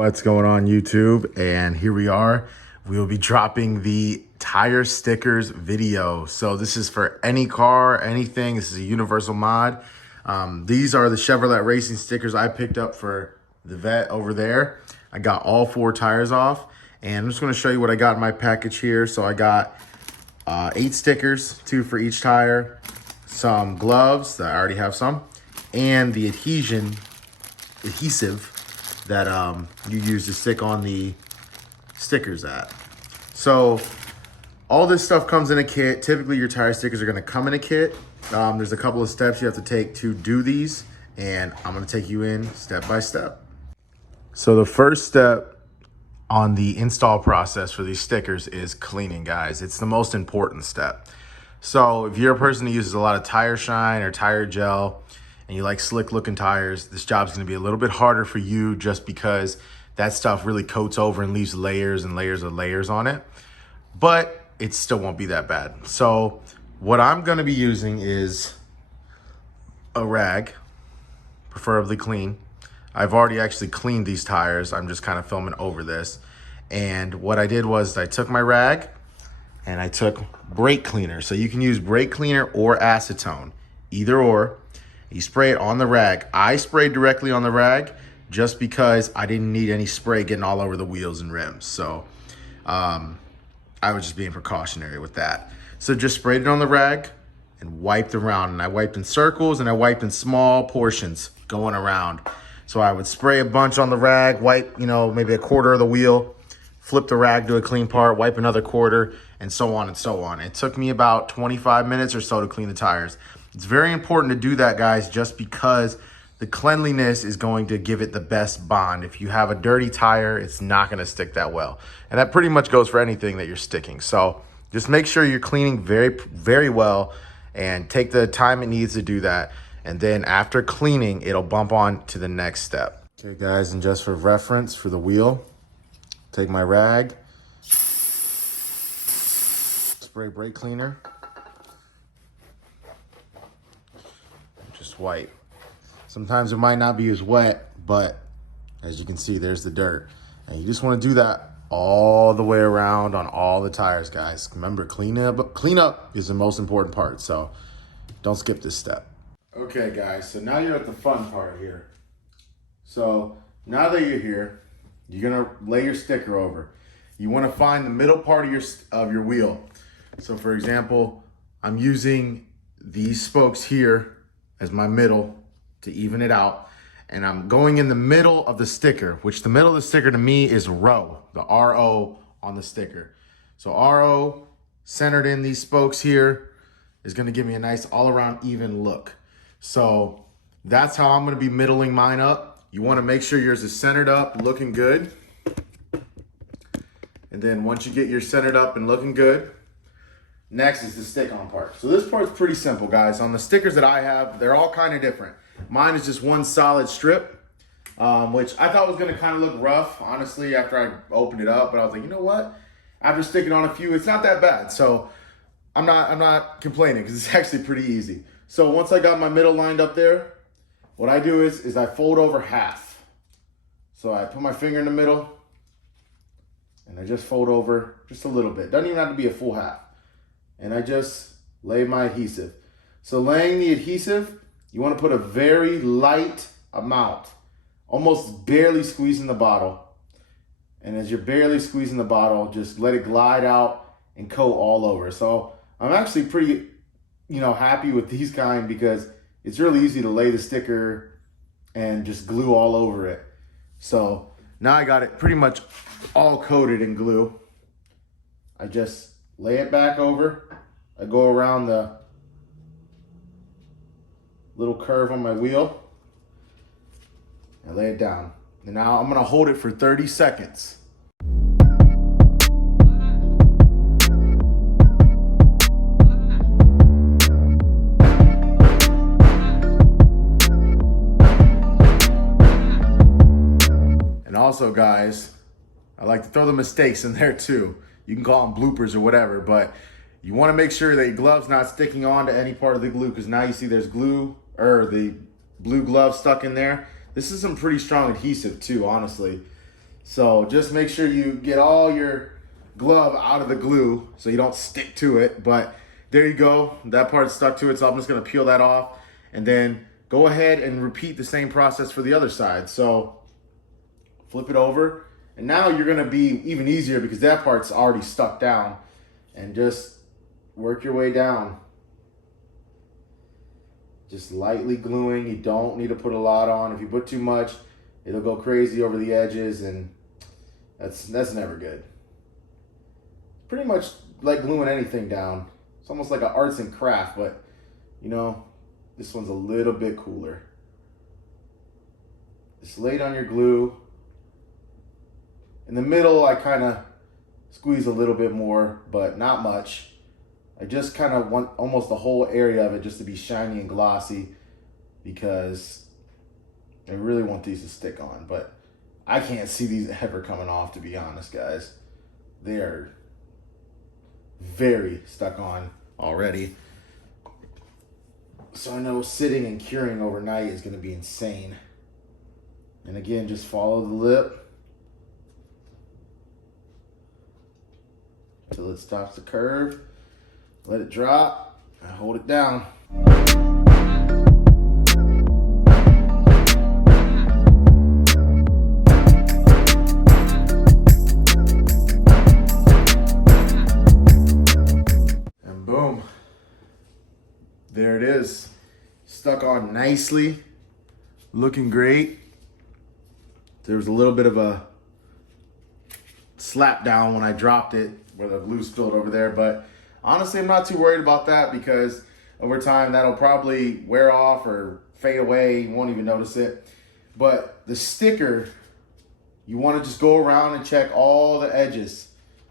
What's going on YouTube? And here we are. We will be dropping the tire stickers video. So this is for any car, anything. This is a universal mod. These are the Chevrolet racing stickers I picked up for the vet over there. I got all 4 tires off, and I'm just going to show you what I got in my package here. So I got 8 stickers, 2 for each tire, some gloves that I already have some, and the adhesive that you use to stick on the stickers at. So all this stuff comes in a kit. Typically your tire stickers are gonna come in a kit. There's a couple of steps you have to take to do these, and I'm gonna take you in step by step. So the first step on the install process for these stickers is cleaning, guys. It's the most important step. So if you're a person who uses a lot of tire shine or tire gel, and you like slick looking tires, this job's gonna be a little bit harder for you just because that stuff really coats over and leaves layers and layers of layers on it, but it still won't be that bad. So what I'm gonna be using is a rag, preferably clean. I've already actually cleaned these tires. I'm just kind of filming over this. And what I did was I took my rag and I took brake cleaner. So you can use brake cleaner or acetone, either or. You spray it on the rag. I sprayed directly on the rag just because I didn't need any spray getting all over the wheels and rims. So I was just being precautionary with that. So just sprayed it on the rag and wiped around. And I wiped in circles and I wiped in small portions going around. So I would spray a bunch on the rag, wipe, maybe a quarter of the wheel, flip the rag to a clean part, wipe another quarter, and so on and so on. It took me about 25 minutes or so to clean the tires. It's very important to do that, guys, just because the cleanliness is going to give it the best bond. If you have a dirty tire, it's not going to stick that well. And that pretty much goes for anything that you're sticking. So just make sure you're cleaning very, very well and take the time it needs to do that. And then after cleaning, it'll bump on to the next step. Okay, guys, and just for reference for the wheel, take my rag, spray brake cleaner, just wipe. Sometimes it might not be as wet, but as you can see, there's the dirt. And you just want to do that all the way around on all the tires, guys. Remember, clean up is the most important part, so don't skip this step. Okay, guys, so now you're at the fun part here. So now that you're here, you're gonna lay your sticker over. You want to find the middle part of your wheel. So for example, I'm using these spokes here as my middle to even it out. And I'm going in the middle of the sticker, which the middle of the sticker to me is row, the RO on the sticker. So RO centered in these spokes here is gonna give me a nice all around even look. So that's how I'm gonna be middling mine up. You wanna make sure yours is centered up, looking good. And then once you get yours centered up and looking good, next is the stick-on part. So this part's pretty simple, guys. On the stickers that I have, they're all kind of different. Mine is just one solid strip, which I thought was gonna kind of look rough, honestly, after I opened it up. But I was like, you know what? After sticking on a few, it's not that bad. So I'm not complaining because it's actually pretty easy. So once I got my middle lined up there, what I do is I fold over half. So I put my finger in the middle and I just fold over just a little bit. Doesn't even have to be a full half. And I just lay my adhesive. So laying the adhesive, you want to put a very light amount, almost barely squeezing the bottle. And as you're barely squeezing the bottle, just let it glide out and coat all over. So I'm actually pretty, happy with these kind because it's really easy to lay the sticker and just glue all over it. So now I got it pretty much all coated in glue. I just lay it back over. I go around the little curve on my wheel and lay it down. And now I'm gonna hold it for 30 seconds. And also, guys, I like to throw the mistakes in there too. You can call them bloopers or whatever, but you want to make sure that your glove's not sticking on to any part of the glue, because now you see there's glue, or the blue glove stuck in there. This is some pretty strong adhesive too, honestly. So just make sure you get all your glove out of the glue so you don't stick to it. But there you go. That part's stuck to it, so I'm just gonna peel that off and then go ahead and repeat the same process for the other side. So flip it over, and now you're gonna be even easier because that part's already stuck down. And just work your way down. Just lightly gluing. You don't need to put a lot on. If you put too much, it'll go crazy over the edges, and that's never good. Pretty much like gluing anything down. It's almost like an arts and craft, but you know, this one's a little bit cooler. Just lay it on your glue. In the middle, I kind of squeeze a little bit more, but not much. I just kind of want almost the whole area of it just to be shiny and glossy because I really want these to stick on, but I can't see these ever coming off, to be honest, guys. They are very stuck on already. So I know sitting and curing overnight is going to be insane. And again, just follow the lip until it stops the curve. Let it drop and hold it down. And boom. There it is. Stuck on nicely. Looking great. There was a little bit of a slap down when I dropped it where the glue spilled over there, but honestly, I'm not too worried about that because over time that'll probably wear off or fade away. You won't even notice it. But the sticker, you want to just go around and check all the edges.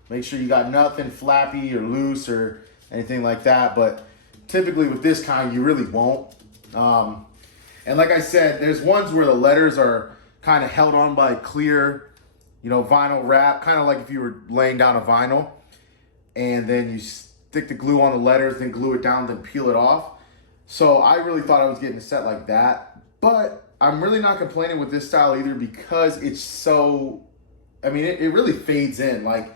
Make sure you got nothing flappy or loose or anything like that. But typically with this kind, you really won't. And like I said, there's ones where the letters are kind of held on by clear, vinyl wrap, kind of like if you were laying down a vinyl. And then you stick the glue on the letters, then glue it down, then peel it off. So I really thought I was getting a set like that. But I'm really not complaining with this style either because it's so, it really fades in. Like,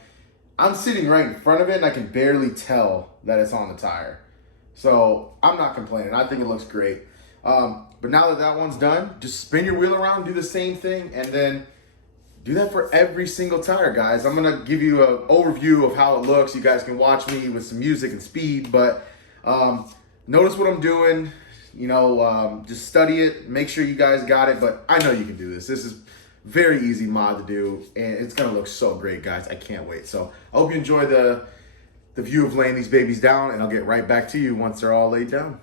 I'm sitting right in front of it and I can barely tell that it's on the tire. So I'm not complaining. I think it looks great. But now that that one's done, just spin your wheel around, do the same thing, and then do that for every single tire, guys. I'm gonna give you an overview of how it looks. You guys can watch me with some music and speed, but notice what I'm doing. Just study it. Make sure you guys got it, but I know you can do this. This is very easy mod to do, and it's gonna look so great, guys. I can't wait. So I hope you enjoy the view of laying these babies down, and I'll get right back to you once they're all laid down.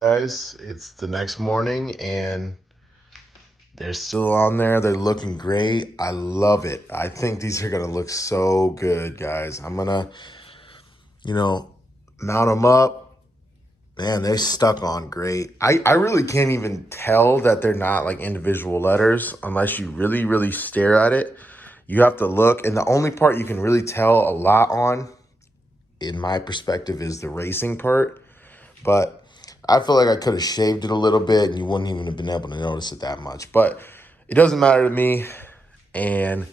Guys, it's the next morning and they're still on there. They're looking great. I love it. I think these are gonna look so good, guys. I'm gonna, you know, mount them up. Man, they're stuck on great. I really can't even tell that they're not like individual letters unless you really, really stare at it. You have to look. And the only part you can really tell a lot on, in my perspective, is the racing part. But I feel like I could have shaved it a little bit and you wouldn't even have been able to notice it that much. But it doesn't matter to me. And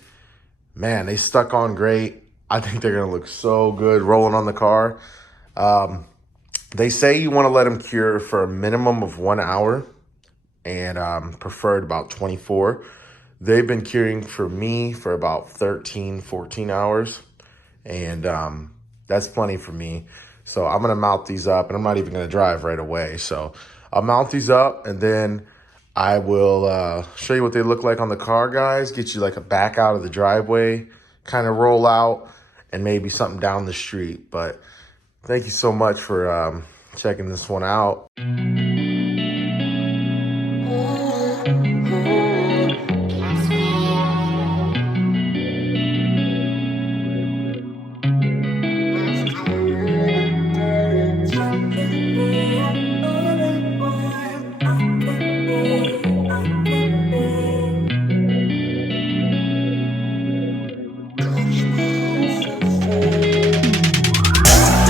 man, they stuck on great. I think they're going to look so good rolling on the car. They say you want to let them cure for a minimum of 1 hour and preferred about 24. They've been curing for me for about 13, 14 hours. And that's plenty for me. So I'm going to mount these up, and I'm not even going to drive right away. So I'll mount these up, and then I will show you what they look like on the car, guys. Get you like a back out of the driveway, kind of roll out, and maybe something down the street. But thank you so much for checking this one out.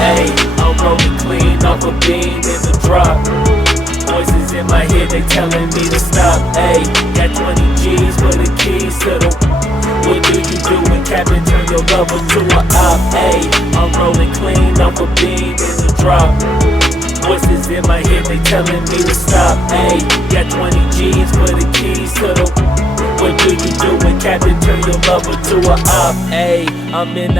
Hey, I'm rolling clean off a beam in the drop. Voices in my head, they telling me to stop. Hey, got 20 G's for the keys to the. What do you do when Captain turn your lover to a op? Hey, I'm rolling clean off a beam in the drop. Voices in my head, they telling me to stop. Hey, got 20 G's for the keys to the. What do you do when Captain turn your lover to a op? Ayy, I'm in the